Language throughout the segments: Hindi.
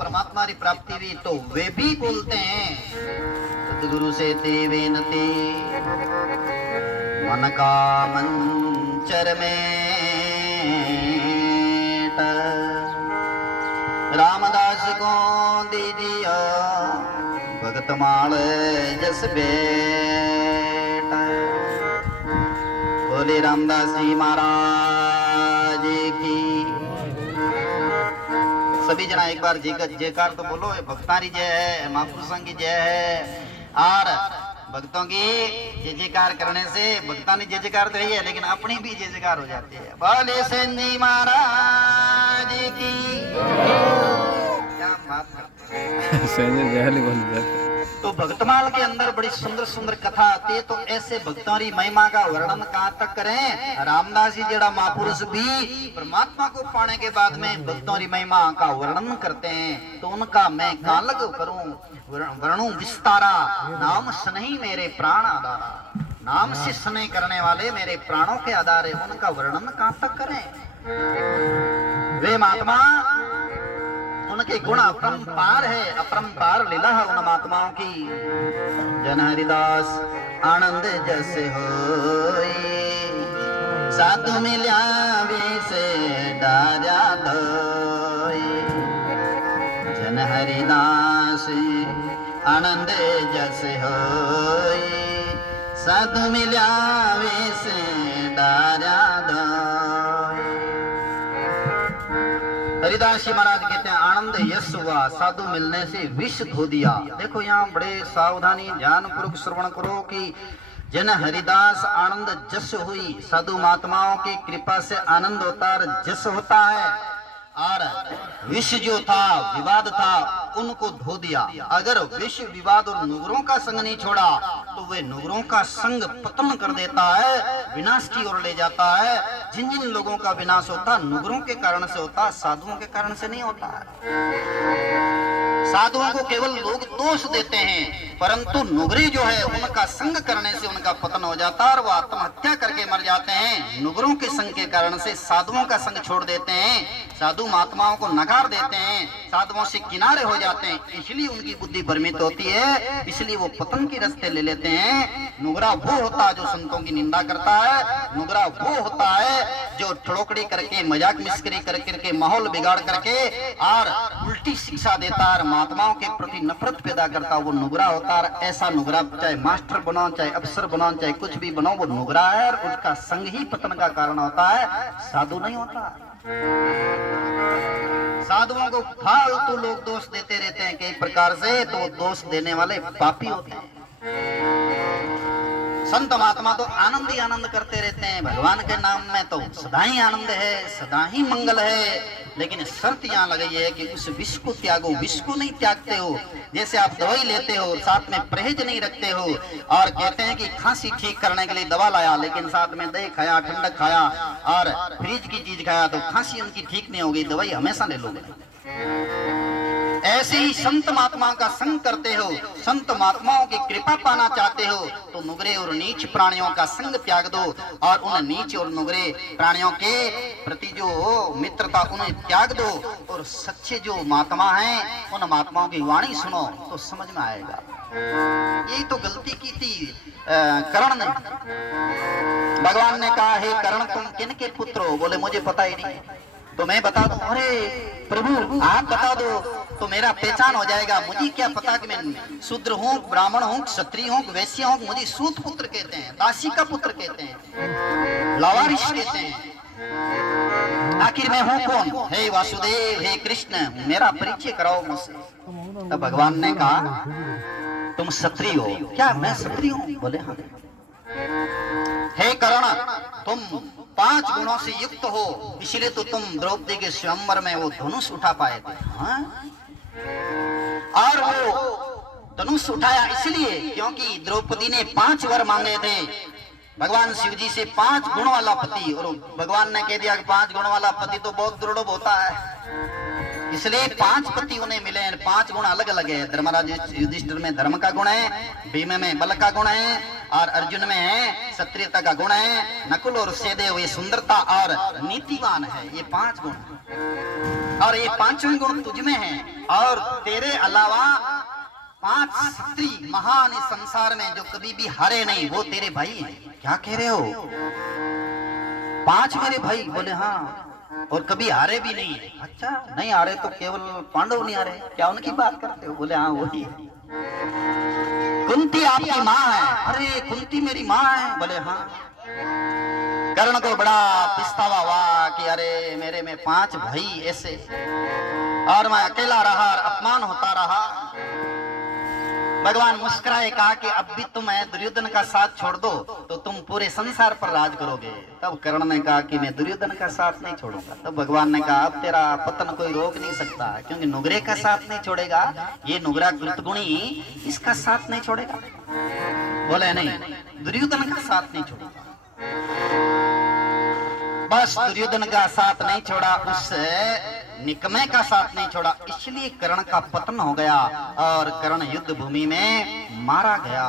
परमात्मा की प्राप्ति हुई तो वे भी बोलते हैं सतगुरु से ते बेनती मन का मंचर में रामदास को दीजिए भगत माल जस बेटा। बोले रामदास जी महाराज की। सभी जना एक बार जयकार तो बोलो। भक्तारी जय है, महापुरुषों की जय है। और भक्तों की जय जयकार करने से भक्ता ने जय जयकार तो है, लेकिन अपनी भी जय जयकार हो जाती है। बोले सेन जी महाराज की। क्या बात करते हैं। तो भक्तमाल के अंदर बड़ी सुंदर सुंदर कथा आती है। तो ऐसे भक्तों की महिमा का वर्णन कहाँ तक करें। रामदास जी जड़ा महापुरुष भी परमात्मा को पाने के बाद में भक्तों की महिमा का वर्णन करते हैं। तो उनका मैं कहाँ लग करूं वर्णु विस्तारा। नाम स्नेही मेरे प्राण आधारा। नाम से स्नेह करने वाले मेरे प्राणों के आधार है, उनका वर्णन कहाँ तक करें। वे महात्मा उनके गुण अपरंपार है, अपरंपार लीला है उन महात्माओं की। जन हरिदास आनंद जैसे होई साधु मिल्या से डारा धोई। जन हरिदास आनंद जैसे होई साधु मिल्या से डारा धोई। हरिदास जी महाराज कहते हैं आनंद यश हुआ साधु मिलने से विष धो दिया। देखो यहाँ बड़े सावधानी ध्यान पूर्वक श्रवण करो कि जन हरिदास आनंद जस हुई। साधु महात्माओं की कृपा से आनंद होता है, जस होता है। और विष जो था विवाद था उनको धो दिया। अगर विष विवाद और नुगरों का संग नहीं छोड़ा तो वे नुगरों का संग पतन कर देता है, विनाश की ओर ले जाता है। जिन जिन लोगों का विनाश होता नुगरों के कारण से होता, साधुओं के कारण से नहीं होता है। साधुओं को केवल लोग दोष देते हैं, परंतु नुगरे जो है उनका संग करने से उनका पतन हो जाता है और वो आत्महत्या करके मर जाते हैं। नुगरों के संग के कारण से साधुओं का संग छोड़ देते हैं, साधु महात्माओं को नकार देते हैं, साधुओं से किनारे हो जाते हैं। इसलिए उनकी बुद्धि भ्रमित होती है, इसलिए वो पतन के रास्ते ले लेते हैं। नुगरा वो होता है जो संतों की निंदा करता है। नुगरा वो होता है जो ठड़ोकड़ी करके मजाक मिस्करी करके माहौल बिगाड़ करके और उल्टी शिक्षा देता है, महात्माओं के प्रति नफरत पैदा करता, वो नुगरा होता है। ऐसा नुगरा चाहे मास्टर बनो, चाहे अफसर बनो, चाहे कुछ भी बनो, वो नुगरा है और उसका संग ही पतन का कारण होता है, साधु नहीं होता। साधुओं को फालतू लोग दोष देते रहते हैं कई प्रकार से, तो दोष देने वाले पापी होते हैं। संत महात्मा तो आनंद ही आनंद करते रहते हैं। भगवान के नाम में तो सदा ही आनंद है, सदा ही मंगल है। लेकिन शर्त यहाँ लगाई है कि उस विष को त्यागो। विष को नहीं त्यागते हो, जैसे आप दवाई लेते हो साथ में परहेज नहीं रखते हो और कहते हैं कि खांसी ठीक करने के लिए दवा लाया, लेकिन साथ में दही खाया, ठंडक खाया और फ्रिज की चीज खाया तो खांसी उनकी ठीक नहीं होगी, दवाई हमेशा ले लोगे। ऐसे ही संत महात्मा का संग करते हो, संत महात्माओं की कृपा पाना चाहते हो तो नुगरे और नीच प्राणियों का संग त्याग दो और उन नीच और नुगरे प्राणियों के प्रति जो मित्रता उन्हें त्याग दो और सच्चे जो महात्मा हैं उन महात्माओं की वाणी सुनो तो समझ में आएगा। यही तो गलती की थी कर्ण ने। भगवान ने कहा हे कर्ण तुम किन के पुत्र हो? बोले मुझे पता ही नहीं। तो मैं बता दूं? अरे प्रभु आप बता दो तो मेरा पहचान हो जाएगा। मुझे क्या पता कि मैं शूद्र हूँ, ब्राह्मण हूँ, क्षत्रिय हूँ, वैश्य हूँ। मुझे सूत पुत्र कहते हैं, दासी का पुत्र कहते हैं, लावारिश कहते हैं। आखिर मैं हूँ कौन? हे वासुदेव, हे कृष्ण, मेरा परिचय कराओ मुझसे। तब भगवान ने कहा तुम क्षत्रिय हो। क्या मैं क्षत्रिय हूँ? बोले हाँ। हे कर्ण तुम 5 गुणों से युक्त हो, इसलिए तो तुम द्रौपदी के स्वयंवर में वो धनुष उठा पाए थे। हाँ? और वो धनुष उठाया इसलिए क्योंकि द्रौपदी ने 5 वर मांगे थे भगवान शिव जी से, 5 गुण वाला पति। और भगवान ने कह दिया कि 5 गुण वाला पति तो बहुत दुर्लभ होता है, इसलिए 5 पति उन्हें मिले हैं। 5 गुण अलग अलग है। धर्मराज युधिष्ठिर में धर्म का गुण है, भीम में बल का गुण है और अर्जुन में है क्षत्रियता का गुण है। नकुल और सहदेव ये सुंदरता और नीतिवान है। ये 5 गुण। और ये पांचों गुण तुझ में है, और तेरे अलावा 5 स्त्री महान इस संसार में जो कभी भी हारे नहीं, वो तेरे भाई हैं। क्या कह रहे हो? 5 मेरे भाई? बोले हाँ, और कभी हारे भी नहीं है। अच्छा, नहीं हारे तो केवल पांडव नहीं हारे, क्या उनकी बात करते हो? बोले हाँ वही। कुंती आपकी माँ है? अरे कुंती मेरी माँ है? बोले हाँ। कर्ण को बड़ा पछतावा हुआ कि अरे मेरे में 5 भाई ऐसे, और मैं अकेला रहा, अपमान होता रहा। भगवान मुस्कुराए, कहा कि अब भी तुम दुर्योधन का साथ छोड़ दो तो तुम पूरे संसार पर राज करोगे। तब कर्ण ने कहा कि मैं दुर्योधन का साथ नहीं छोड़ूंगा। तब भगवान ने कहा अब तेरा पतन कोई रोक नहीं सकता, क्योंकि नुगरे का साथ नहीं छोड़ेगा, ये नुगरा गुप्तगुणी इसका साथ नहीं छोड़ेगा। बोले नहीं, दुर्योधन का साथ नहीं छोड़ूंगा। बस दुर्योधन का साथ नहीं छोड़ा, उस निकमे का साथ नहीं छोड़ा, इसलिए कर्ण का पतन हो गया और कर्ण युद्ध भूमि में मारा गया।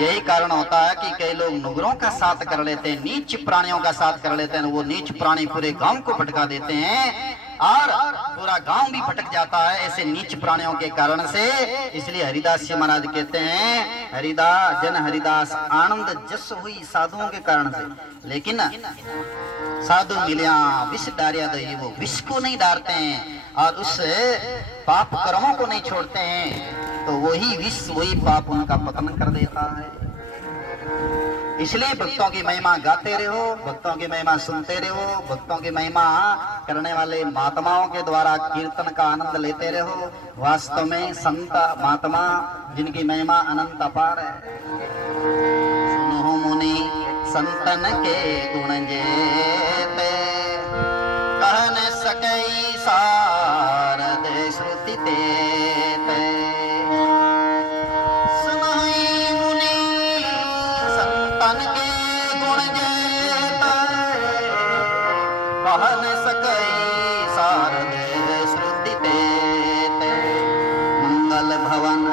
यही कारण होता है कि कई लोग नुगरों का साथ कर लेते हैं, नीच प्राणियों का साथ कर लेते हैं, वो नीच प्राणी पूरे गांव को भटका देते हैं और पूरा गांव भी भटक जाता है ऐसे नीच प्राणियों के कारण से। इसलिए हरिदास जी महाराज कहते हैं, हरिदास जन हरिदास आनंद जस हुई साधुओं के कारण से। लेकिन साधु मिलिया विष डारिया दही, वो विष को नहीं डारते हैं और उस पाप कर्मों को नहीं छोड़ते हैं, तो वही विष वही पाप उनका पतन कर देता है। इसलिए भक्तों की महिमा गाते रहो, भक्तों की महिमा सुनते रहो, भक्तों की महिमा करने वाले महात्माओं के द्वारा कीर्तन का आनंद लेते रहो। वास्तव में संत महात्मा जिनकी महिमा अनंत अपार है। सुनो मुनि संतन के गुण जेते, कह न सकई सारद श्रुति तेते। सुनहि मुनि संतन के गुण जेते, कह न सकई सारद श्रुति तेते। मंगल भवन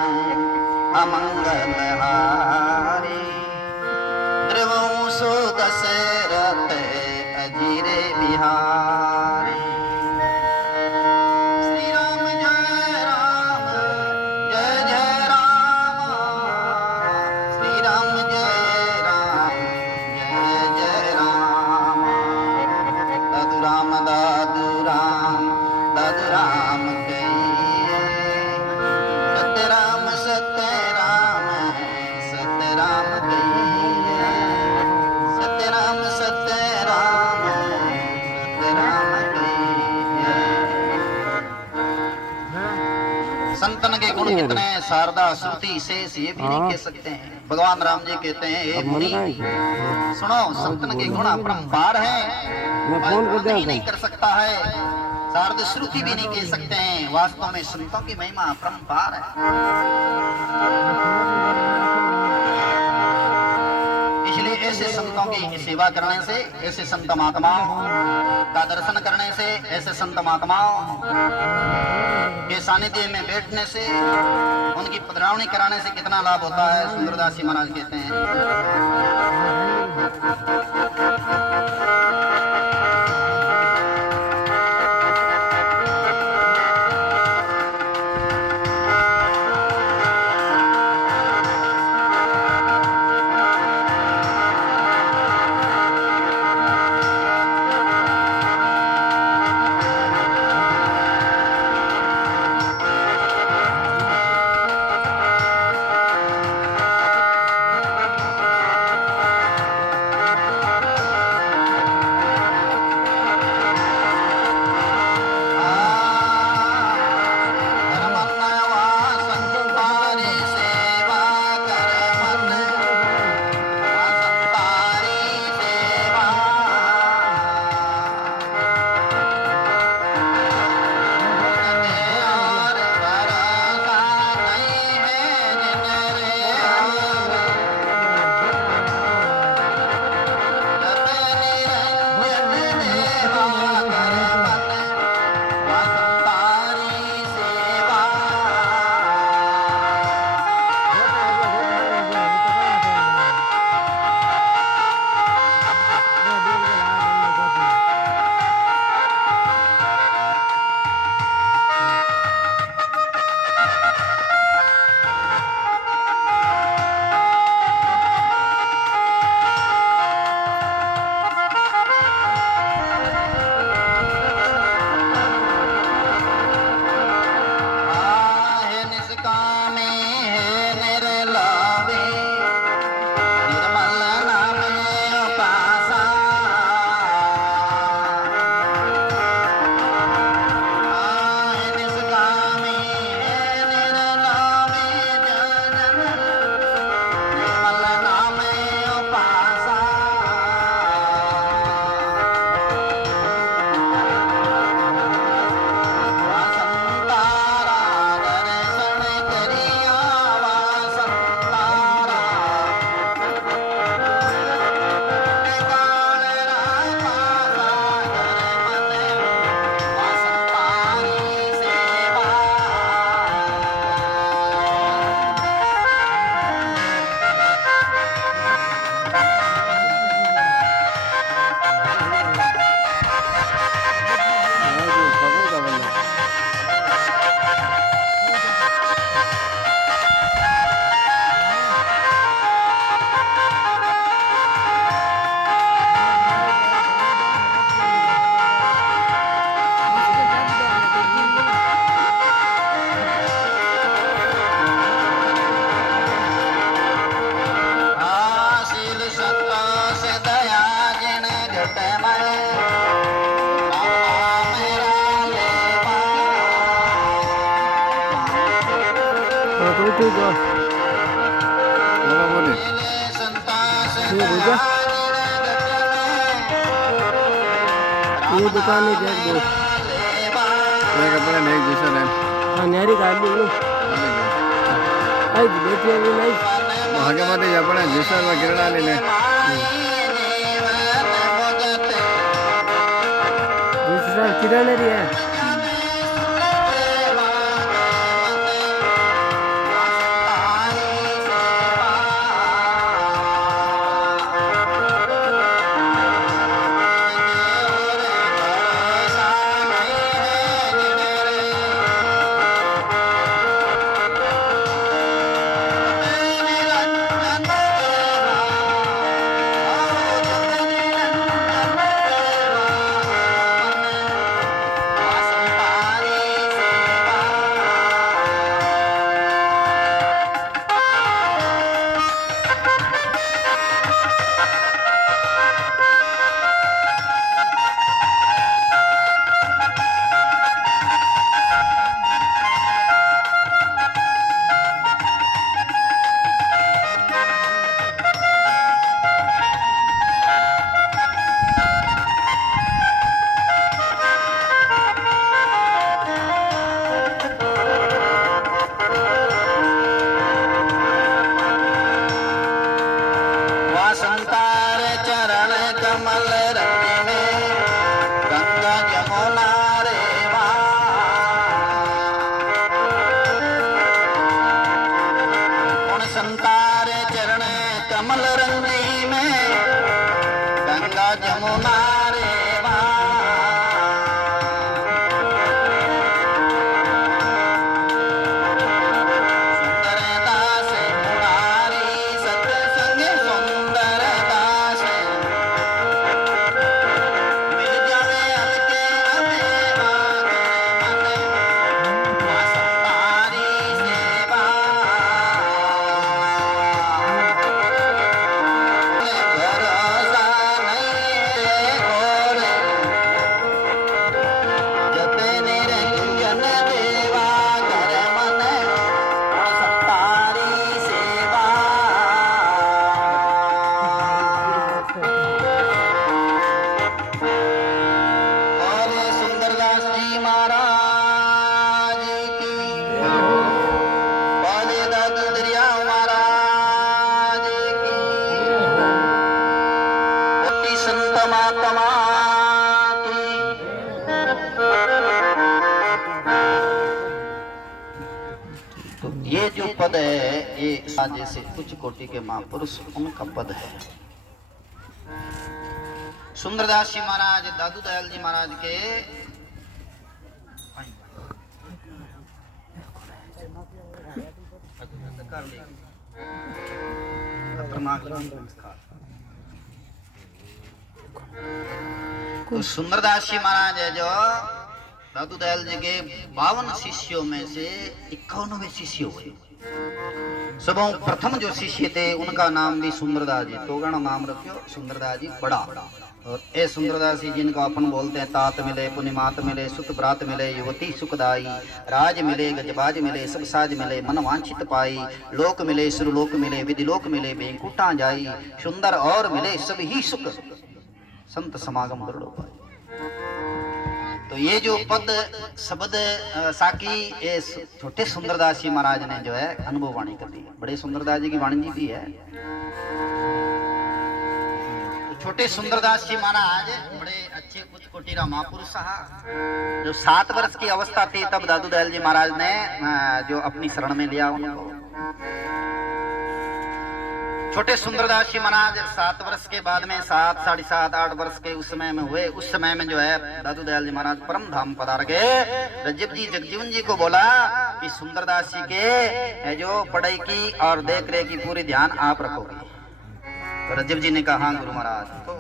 अमंगल हारी, सो दशरथ अजीरे बिहारी। श्री राम जय राम जय जय राम, श्री राम जय राम जय जय राम। दादू राम दादू राम दादू राम कहिए, सत्य राम सत्य राम सत्य राम कहिए। संतन के गुण कितने शारदा श्रुति शेष ये भी नहीं कह सकते हैं। भगवान राम जी कहते हैं, हे मुनि सुनो, संतन के गुण अपरंपार है, नहीं कर सकता है, शारद श्रुति भी नहीं कह सकते हैं। वास्तव में संतों की महिमा अपरंपार है। इसलिए ऐसे संतों की सेवा करने से, ऐसे संत महात्माओं का दर्शन करने से, ऐसे संत महात्माओं के सानिध्य में बैठने से, उनकी पधरावनी कराने से कितना लाभ होता है। सुंदरदास जी महाराज कहते हैं, मोटी जो ये दुकान है देख दो एक अपने नेक जैसा है हाँ न्यारी गाड़ी लो आई बैठी है नहीं आगे माते अपने जैसा में किरणा लेने दूसरा किराने री है वासंतार चरण कमल रति में गंगा यमुना रेवा गुण संतार चरण कमल रंगी में गंगा यमुना रेवा तो ये जो पद है ये जैसे उच्च कोटि के महापुरुष उनका पद है। सुंदरदास जी महाराज दादू दयाल जी महाराज के तो सुंदरदास जी महाराज है जो दादू दयाल जी के 52 शिष्यों में से 51वें शिष्य हुए। सबों प्रथम जो शिष्य थे उनका नाम भी सुंदरदास जी, तो गण नाम रखियो सुंदरदास जी बड़ा। और ए सुंदरदास जी जिनको अपन बोलते हैं तात मिले पुनिमात मिले सुत ब्रात मिले युवती सुखदाई राज मिले गजबाज मिले सब साज मिले मन वांछित पाई लोक मिले सुरलोक मिले विधि लोक मिले बेंकुटा जाई सुंदर और मिले सब ही सुख संत समागम दृढ़ पाई। तो ये जो पद शब्द साकी ये छोटे सुंदरदास जी महाराज ने जो है अनुभव वाणी कर दी। बड़े सुंदरदास जी की वाणी जी भी है। तो छोटे सुंदरदास जी महाराज बड़े अच्छे उच्च कोटि महापुरुष जो 7 वर्ष की अवस्था थी तब दादू दयाल जी महाराज ने जो अपनी शरण में लिया उनको। छोटे सुंदरदास जी महाराज 7 वर्ष के बाद में 7, 7.5, 8 वर्ष के उस समय में हुए। उस समय में जो है दादू दयाल जी महाराज परम धाम पधार गए। रज्जब जी जगजीवन जी को बोला कि सुंदरदास जी के जो पढ़ाई की और देख रेख की पूरी ध्यान आप रखोगे। तो रज्जब जी ने कहा हाँ गुरु महाराज। तो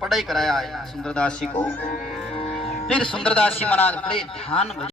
पढ़ाई कराया सुंदरदास जी को। फिर सुंदरदास जी महाराज बड़े ध्यान